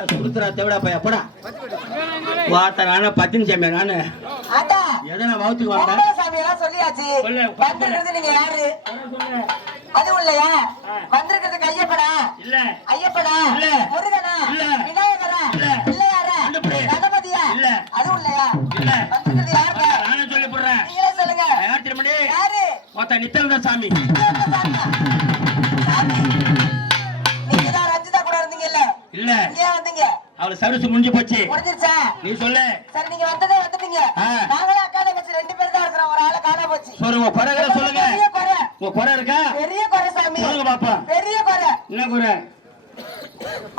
தேவடா பையா போடா. நானே பத்தினி நானு? எதனா சொல்லியாச்சு. வந்திருக்கிறது நீங்க யாரு? அதுவும் இல்லையா? வந்திருக்கிறது ஐயப்பனா? இல்ல. ஐயப்பனா? இல்ல. முருகனா? இல்ல. விநாயகரா? இல்ல. பிள்ளையாரா? கண்டுபிடி. கணபதியா இல்ல. அதுவும் இல்லையா? இல்ல. வந்திருக்கிறது நானே சொல்லி போடுறேன். நீங்களே சொல்லுங்க. யார் திரும்பி யாரு? மொத்த? சாமி. இல்ல. வந்தீங்க? அவளு சர்வீஸ் முடிஞ்சு போச்சு. முடிஞ்சிருச்சா? நீ சொல்லு. சரி நீங்க வந்ததே வந்துட்டீங்க. நாங்களே அக்கா தங்கச்சி ரெண்டு பேர் தான் இருக்கிறோம். ஒரு ஆளை காணா போச்சு. சொல்லுங்க உங்க குறைகளை சொல்லுங்க. பெரிய குறை. உங்க குறை இருக்கா? பெரிய குறை சாமி. சொல்லுங்க பாப்பா. பெரிய குறை. என்ன குறை?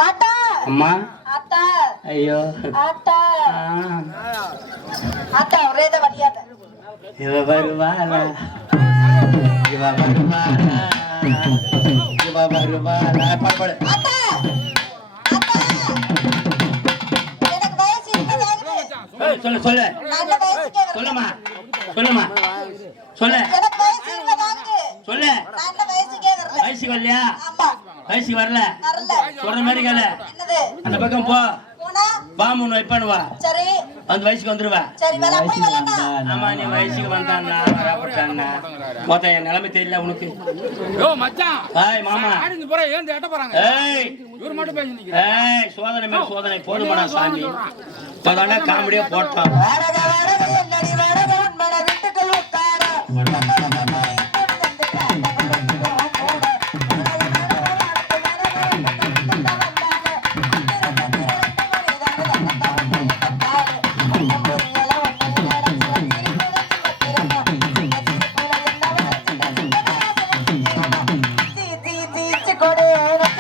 ஆத்தா அம்மா. ஆத்தா ஐயோ. ஆ, ஆத்தா ஒரே தான் வழியாத இவ வருவாளா? இவ வருவாளா? இவ வருவாளா? பாடு பாடு சொல்லு சொல்லு. சொல்லுமா சொல்லுமா. சொல்லு. சொல்லு. வயசுக்கே வரல வயசுக்கு வரலையா? வயசுக்கு வரல? வரல. சொல்ற மாதிரி கேளு. அந்த பக்கம் போ. போனா? பாம்பு வைப்பானுவா சரி. அந்த வயசுக்கு வந்துருவா. ஆமா நீ வயசுக்கு வந்தான்னா வரப்பட்டான்னா மொத்தம் என் நிலைமை தெரியல உனக்கு. யோ மச்சான். ஹாய் மாமா. ஆடி இந்த புறம் ஏன் எட்ட போறாங்க? ஏய். இவர் மட்டும் பேசி நிக்கிறேன். ஏய் சோதனை மேல சோதனை போதுமாடா சாமி. அப்பதானே காமெடியா போட்டான் ಕೊಡೇನ